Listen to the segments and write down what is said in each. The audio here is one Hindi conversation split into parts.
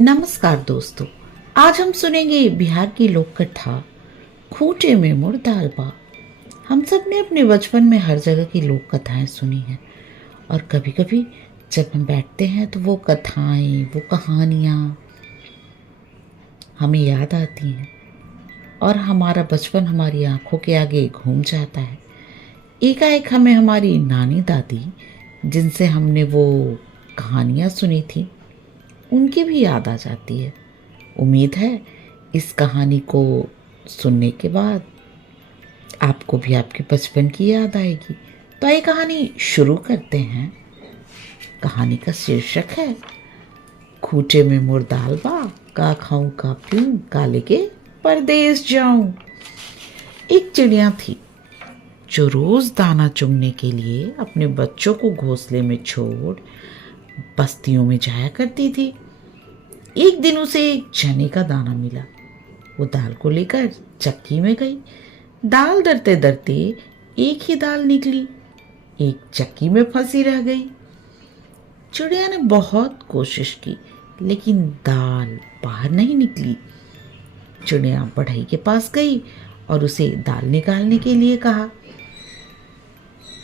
नमस्कार दोस्तों। आज हम सुनेंगे बिहार की लोक कथा खूंटे में मुड़ दाल बा। हम सब ने अपने बचपन में हर जगह की लोक कथाएं सुनी हैं और कभी कभी जब हम बैठते हैं तो वो कथाएं, वो कहानियाँ हमें याद आती हैं और हमारा बचपन हमारी आंखों के आगे घूम जाता है। एकाएक हमें हमारी नानी दादी जिनसे हमने वो कहानियाँ सुनी थी उनकी भी याद आ जाती है। उम्मीद है इस कहानी को सुनने के बाद आपको भी आपके बचपन की याद आएगी। तो ये कहानी शुरू करते हैं। कहानी का शीर्षक है खूंटे में मुड़ दाल बा, का खाऊं का पीऊं, का लेके परदेस जाऊं। एक चिड़िया थी जो रोज दाना चुगने के लिए अपने बच्चों को घोंसले में छोड़ बस्तियों में जाया करती थी। एक दिन उसे एक चने का दाना मिला। वो दाल को लेकर चक्की में गई। दाल दरते दरते एक ही दाल निकली, एक चक्की में फंसी रह गई। चिड़िया ने बहुत कोशिश की लेकिन दाल बाहर नहीं निकली। चिड़िया बढ़ई के पास गई और उसे दाल निकालने के लिए कहा।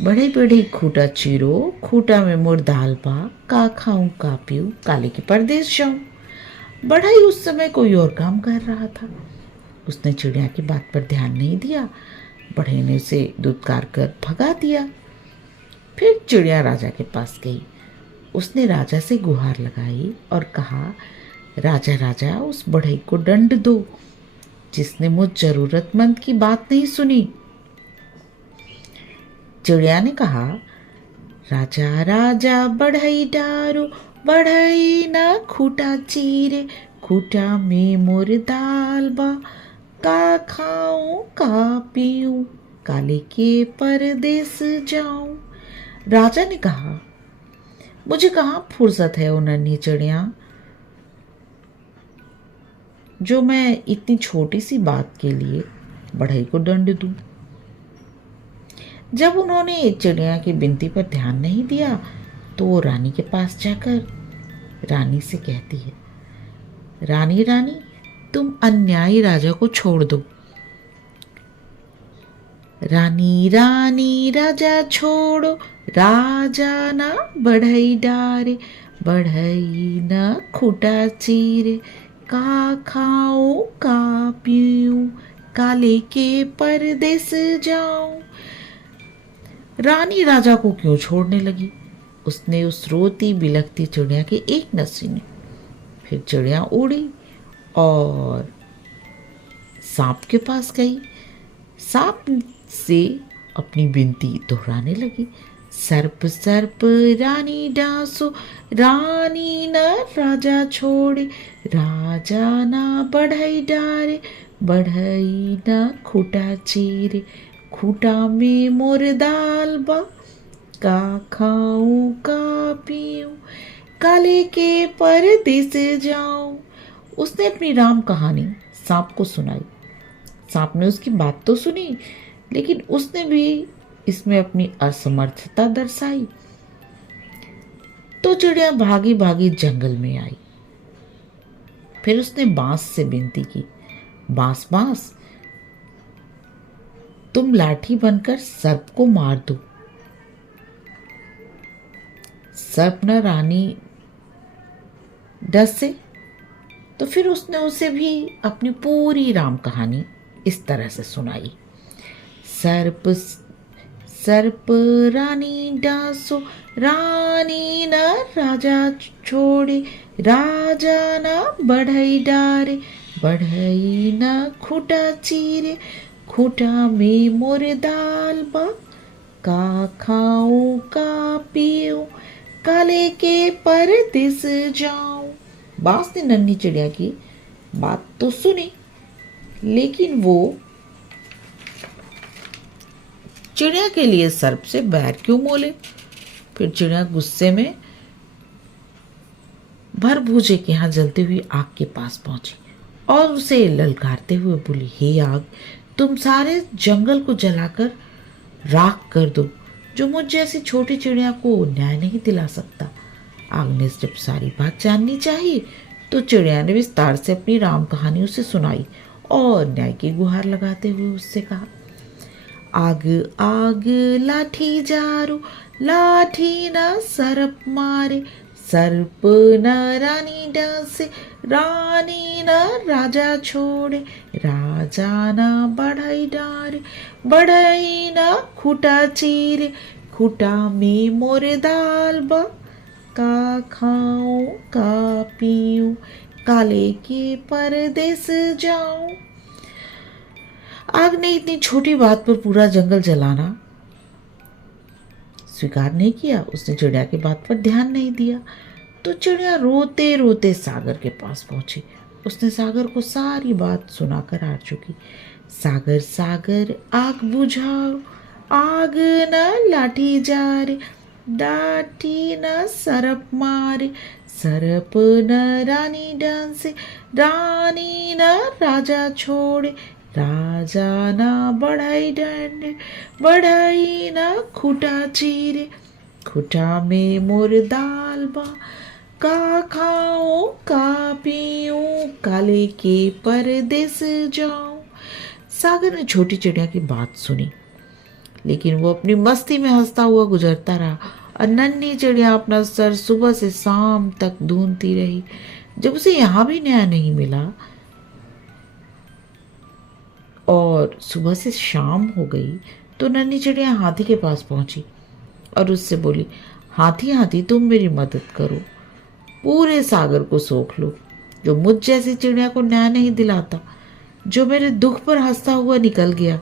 बढ़ई बढ़ई खूंटा चीरो, खूंटा में मुड़ दाल बा, का खाऊं का पीऊं, काले के परदेस जाऊं। बढ़ई उस समय कोई और काम कर रहा था। उसने चिड़िया की बात पर ध्यान नहीं दिया। बढ़ई ने उसे दुत्कार कर भगा दिया। फिर चिड़िया राजा के पास गई। उसने राजा से गुहार लगाई और कहा, राजा राजा, उस बढ़ई को दंड दो जिसने मुझ जरूरतमंद की बात नहीं सुनी। चिड़िया ने कहा, राजा राजा बढ़ई डारो, बढ़ई न खूंटा चीरे, खूंटा में मोर दाल बा, का खाऊं का पीऊं, काले के परदेस जाऊं। राजा ने कहा, मुझे कहाँ फुर्सत है ओ नन्ही चिड़िया, जो मैं इतनी छोटी सी बात के लिए बढ़ई को दंड दूं। जब उन्होंने चिड़िया की विनती पर ध्यान नहीं दिया तो वो रानी के पास जाकर रानी से कहती है, रानी रानी, तुम अन्यायी राजा को छोड़ दो। रानी रानी राजा छोड़ो, राजा ना बढ़ई डारे, बढ़ई ना खूंटा चीरे, का खाओ का पीऊं, काले के परदेस जाऊं। रानी राजा को क्यों छोड़ने लगी? उसने उस रोती बिलखती चिड़िया की एक न सुनी। फिर चिड़िया उड़ी और सांप के पास गई। सांप से अपनी विनती दोहराने लगी। सर्प सर्प रानी डांसो, रानी न राजा छोड़े, राजा ना बढ़ई डारे, बढ़ई न खूंटा चीरे, खूंटा में मोर दाल बा, का खाऊं का पीऊं, काले के परदेस जाऊं। उसने अपनी राम कहानी सांप को सुनाई। सांप ने उसकी बात तो सुनी लेकिन उसने भी इसमें अपनी असमर्थता दर्शाई। तो चिड़िया भागी भागी जंगल में आई। फिर उसने बांस से विनती की, बांस बांस, तुम लाठी बनकर सर्प को मार दो। सर्प न रानी डसे। तो फिर उसने उसे भी अपनी पूरी राम कहानी इस तरह से सुनाई। सर्प सर्प रानी डांसो, रानी न राजा छोड़े, राजा न बढ़ई डारे, बढ़ई न खूंटा चीरे, खूंटा में मोर दाल बा, का खाऊं का पीऊं, काले के परदेस जाऊं। बांस ने नन्ही चिड़िया की बात तो सुनी लेकिन वो चिड़िया के लिए सर्प से बैर क्यों मोले? फिर चिड़िया गुस्से में भर भूजे के यहाँ जलती हुई आग के पास पहुंची और उसे ललकारते हुए बोली, हे आग, तुम सारे जंगल को जलाकर राख कर दो, जो मुझ जैसी छोटी चिड़िया को न्याय नहीं दिला सकता। आग ने जब सारी बात जाननी चाहिए तो चिड़िया ने विस्तार से अपनी राम कहानी उसे सुनाई और न्याय की गुहार लगाते हुए उससे कहा, आग आग लाठी जारो, लाठी न सरप मारे, सर्प न रानी डांसे, रानी न राजा छोड़े, राजा न बढ़ई डारे, बढ़ई न खूटा चीरे, खूटा में मोरे दाल बा, का खाऊं का पीऊं, काले के परदेस जाऊं। आग ने इतनी छोटी बात पर पूरा जंगल जलाना स्वीकार नहीं किया। उसने चिड़िया की बात पर ध्यान नहीं दिया। तो चिड़िया रोते रोते सागर के पास पहुंची। उसने सागर को सारी बात सुनाकर हार चुकी। सागर सागर आग बुझाओ, आग न लाठी जारे, लाठी न सरप मारे, सरप न रानी डांसे, रानी न राजा छोड़े, राजा न बढ़ई डांडे, बढ़ई न खूटा चीरे, खूटा में मोर दाल बा, का खाऊं का पीऊं, काले के परदेस जाऊं। सागर ने छोटी चिड़िया की बात सुनी, लेकिन वो अपनी मस्ती में हंसता हुआ गुजरता रहा और नन्ही चिड़िया अपना सर सुबह से शाम तक ढूंढती रही। जब उसे यहाँ भी न्याय नहीं मिला और सुबह से शाम हो गई, तो नन्ही चिड़िया हाथी के पास पहुंची और उससे बोली, हाथी हाथी तुम मेरी मदद करो, पूरे सागर को सोख लो, जो मुझ जैसी चिड़िया को न्याय नहीं दिलाता, जो मेरे दुख पर हंसता हुआ निकल गया,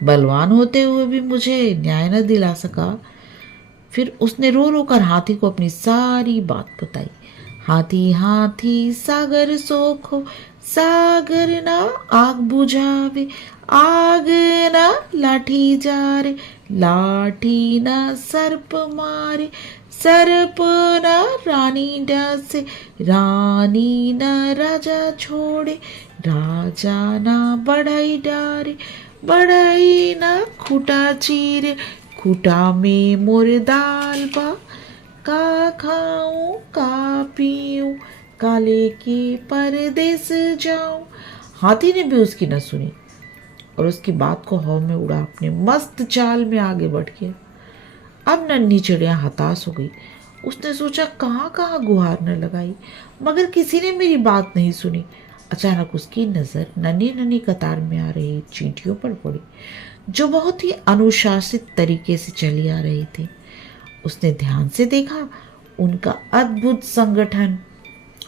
बलवान होते हुए भी मुझे न्याय न दिला सका। फिर उसने रो रो कर हाथी को अपनी सारी बात बताई। हाथी हाथी सागर सोखो, सागर ना आग बुझावे, आग ना लाठी जारे, लाठी ना सर्प मारे, सर्प न रानी डांसे, रानी न राजा छोड़े, राजा न बढ़ई डारे, बढ़ई न खूटा चीरे, खूटा में मोर दाल बा, का खाऊं का पीऊं, काले के परदेस जाऊं। हाथी ने भी उसकी न सुनी और उसकी बात को हवा में उड़ा अपने मस्त चाल में आगे बढ़ गया। अब नन्ही चिड़िया हताश हो गई। उसने सोचा कहाँ कहाँ गुहार न लगाई, मगर किसी ने मेरी बात नहीं सुनी। अचानक उसकी नज़र नन्ही नन्ही कतार में आ रही चींटियों पर पड़ी, जो बहुत ही अनुशासित तरीके से चली आ रही थी। उसने ध्यान से देखा, उनका अद्भुत संगठन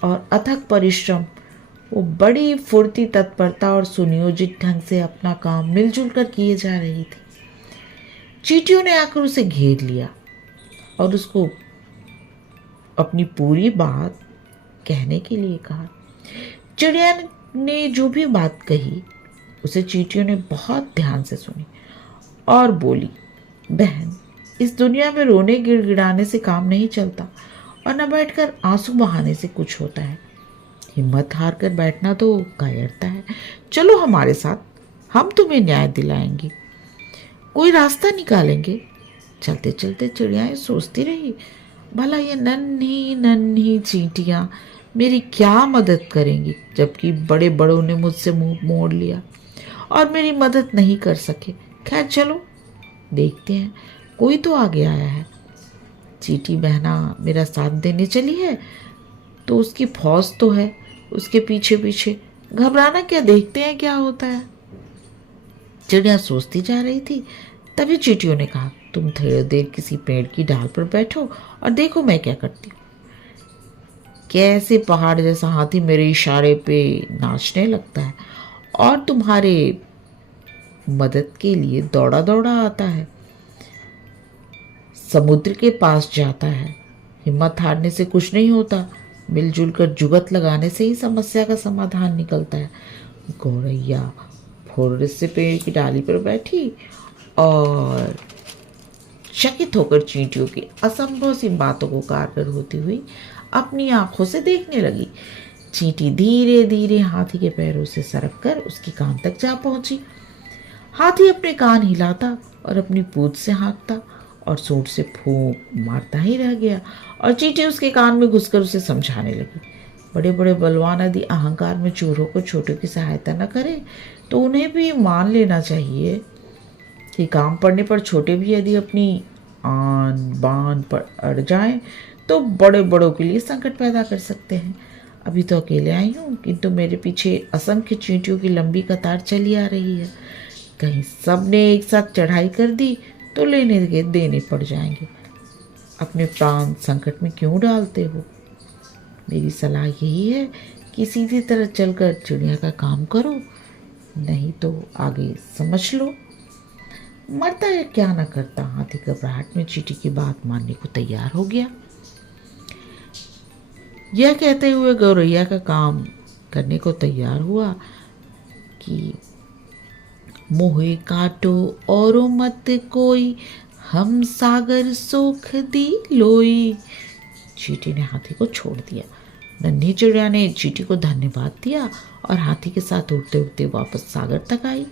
और अथक परिश्रम। वो बड़ी फुर्ती, तत्परता और सुनियोजित ढंग से अपना काम मिलजुल कर किए जा रही थी। चींटियों ने आकर उसे घेर लिया और उसको अपनी पूरी बात कहने के लिए कहा। चिड़िया ने जो भी बात कही उसे चींटियों ने बहुत ध्यान से सुनी और बोली, बहन, इस दुनिया में रोने गिड़गिड़ाने से काम नहीं चलता और न बैठकर आंसू बहाने से कुछ होता है। हिम्मत हार कर बैठना तो कायरता है। चलो हमारे साथ, हम तुम्हें न्याय दिलाएंगे, कोई रास्ता निकालेंगे। चलते चलते चिड़ियाएं सोचती रही, भला ये नन्ही नन्ही चींटियां मेरी क्या मदद करेंगी, जबकि बड़े बड़ों ने मुझसे मुंह मोड़ लिया और मेरी मदद नहीं कर सके। खैर चलो देखते हैं, कोई तो आगे आया है। चींटी बहना मेरा साथ देने चली है तो उसकी फौज तो है उसके पीछे पीछे, घबराना क्या, देखते हैं क्या होता है। चिड़िया सोचती जा रही थी, तभी चींटियों ने कहा, तुम थोड़ी देर किसी पेड़ की डाल पर बैठो और देखो मैं क्या करती हूँ। कैसे पहाड़ जैसा हाथी मेरे इशारे पे नाचने लगता है और तुम्हारे मदद के लिए दौड़ा दौड़ा आता है, समुद्र के पास जाता है। हिम्मत हारने से कुछ नहीं होता, मिलजुल कर जुगत लगाने से ही समस्या का समाधान निकलता है। गौरैया फुर्र से पेड़ की डाली पर बैठी और चकित होकर चींटियों की असंभव सी बातों को कारगर होती हुई अपनी आंखों से देखने लगी। चींटी धीरे धीरे हाथी के पैरों से सरक कर उसके कान तक जा पहुंची। हाथी अपने कान हिलाता और अपनी पूंछ से हाँकता और सूंड से फूंक मारता ही रह गया और चींटी उसके कान में घुसकर उसे समझाने लगी, बड़े बड़े बलवान यदि अहंकार में चूरों को छोटों की सहायता न करें तो उन्हें भी मान लेना चाहिए कि काम पड़ने पर छोटे भी यदि अपनी आन बान पर अड़ जाएं तो बड़े बड़ों के लिए संकट पैदा कर सकते हैं। अभी तो अकेले आई हूँ, किंतु मेरे पीछे असंख्य चींटियों की लंबी कतार चली आ रही है। कहीं सब ने एक साथ चढ़ाई कर दी तो लेने के देने पड़ जाएंगे। अपने प्राण संकट में क्यों डालते हो? मेरी सलाह यही है कि सीधी तरह चलकर चिड़िया का काम करो, नहीं तो आगे समझ लो। मरता या क्या न करता, हाथी घबराहट में चींटी की बात मानने को तैयार हो गया। यह कहते हुए गौरैया का काम करने को तैयार हुआ कि मोहे काटो औरो मत कोई, हम सागर सोख दी लोई। चींटी ने हाथी को छोड़ दिया। नन्ही चिड़िया ने चींटी को धन्यवाद दिया और हाथी के साथ उड़ते उड़ते वापस सागर तक आई।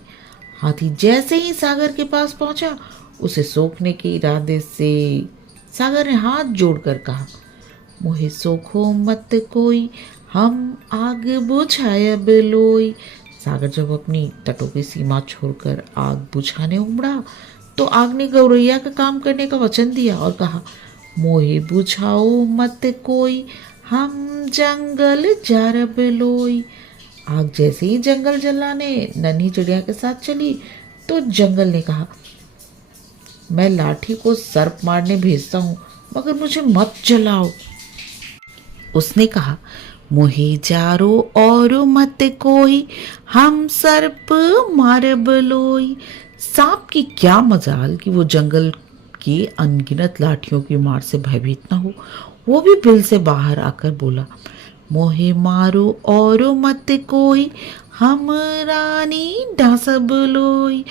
हाथी जैसे ही सागर के पास पहुंचा, उसे सोखने के इरादे से सागर ने हाथ जोड़कर कहा, मोहे सोखो मत कोई, हम आग बुझाए बिलोई। सागर जब अपनी तटों की सीमा छोड़कर आग बुझाने उमड़ा तो आग ने गौरैया का काम करने का वचन दिया और कहा, मोहे बुझाओ मत कोई, हम जंगल जार बिलोई। आग जैसे ही जंगल जलाने नन्ही चिड़िया के साथ चली तो जंगल ने कहा, मैं लाठी को सर्प मारने भेजता हूँ, मगर मुझे मत जलाओ। उसने कहा, मोहे जारो और मत कोई, हम सर्प मार बलोई। सांप की क्या मजाल कि वो जंगल की अनगिनत लाठियों की मार से भयभीत न हो। वो भी बिल से बाहर आकर बोला, मोहे मारो और मत कोई, हम रानी डांसब लोई।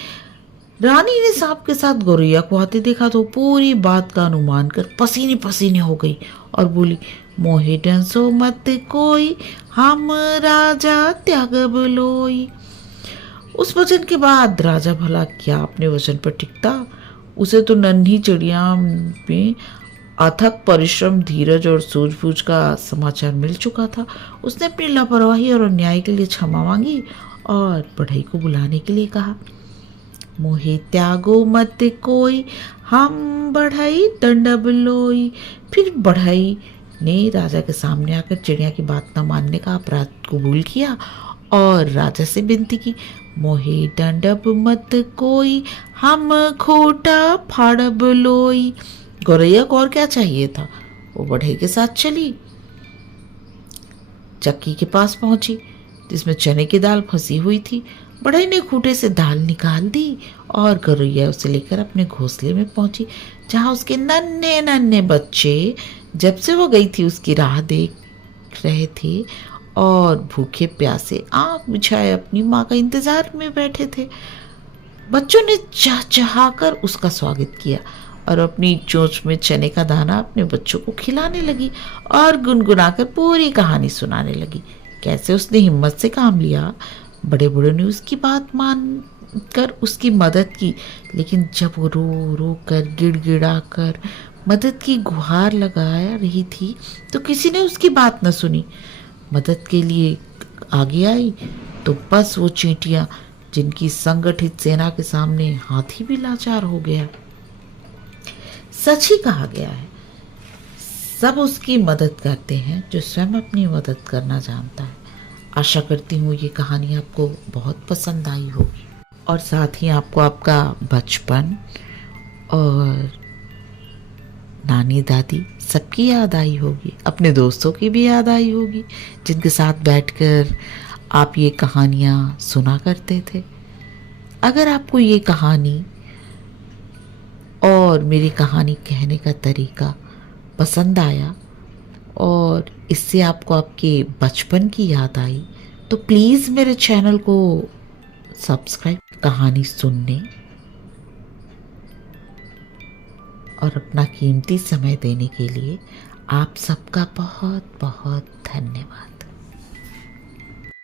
रानी ने सांप के साथ गौरैया को आते देखा तो पूरी बात का अनुमान कर पसीने पसीने हो गई और बोली, मोहे डंसो मत कोई, हम राजा त्यागब लोई। उस वचन के बाद राजा भला क्या अपने वचन पर टिकता? उसे तो नन्ही चिड़िया में अथक परिश्रम, धीरज और सूझबूझ का समाचार मिल चुका था। उसने अपनी लापरवाही और अन्याय के लिए क्षमा मांगी और बढ़ई को बुलाने के लिए कहा, मोहे त्यागो मत कोई, हम बढ़ई दंडब लोई। फिर बढ़ई ने राजा के सामने आकर चिड़िया की बात न मानने का अपराध कबूल किया और राजा से विनती की, मोहे दंडब मत कोई, हम खोटा फाड़ब लोई। गौरैया को और क्या चाहिए था? वो बढ़ई के साथ चली, चक्की के पास पहुंची जिसमें चने की दाल फंसी हुई थी। बढ़ई ने खूंटे से दाल निकाल दी और गौरैया उसे लेकर अपने घोंसले में पहुंची, जहां उसके नन्हे नन्हे बच्चे जब से वो गई थी उसकी राह देख रहे थे और भूखे प्यासे आंख बिछाए अपनी माँ का इंतजार में बैठे थे। बच्चों ने चहचहाकर उसका स्वागत किया और अपनी चोंच में चने का दाना अपने बच्चों को खिलाने लगी और गुनगुनाकर पूरी कहानी सुनाने लगी। कैसे उसने हिम्मत से काम लिया। बड़े बड़ों ने उसकी बात मान कर उसकी मदद की, लेकिन जब वो रो रो कर गिड़गिड़ा कर मदद की गुहार लगा रही थी तो किसी ने उसकी बात न सुनी। मदद के लिए आगे आई तो बस वो चींटियां जिनकी संगठित सेना के सामने हाथी भी लाचार हो गया। सच ही कहा गया है, सब उसकी मदद करते हैं जो स्वयं अपनी मदद करना जानता है। आशा करती हूँ ये कहानी आपको बहुत पसंद आई होगी और साथ ही आपको आपका बचपन और नानी दादी सबकी याद आई होगी, अपने दोस्तों की भी याद आई होगी जिनके साथ बैठकर आप ये कहानियाँ सुना करते थे। अगर आपको ये कहानी और मेरी कहानी कहने का तरीका पसंद आया और इससे आपको आपके बचपन की याद आई तो प्लीज़ मेरे चैनल को सब्सक्राइब, कहानी सुनने और अपना कीमती समय देने के लिए आप सबका बहुत बहुत धन्यवाद।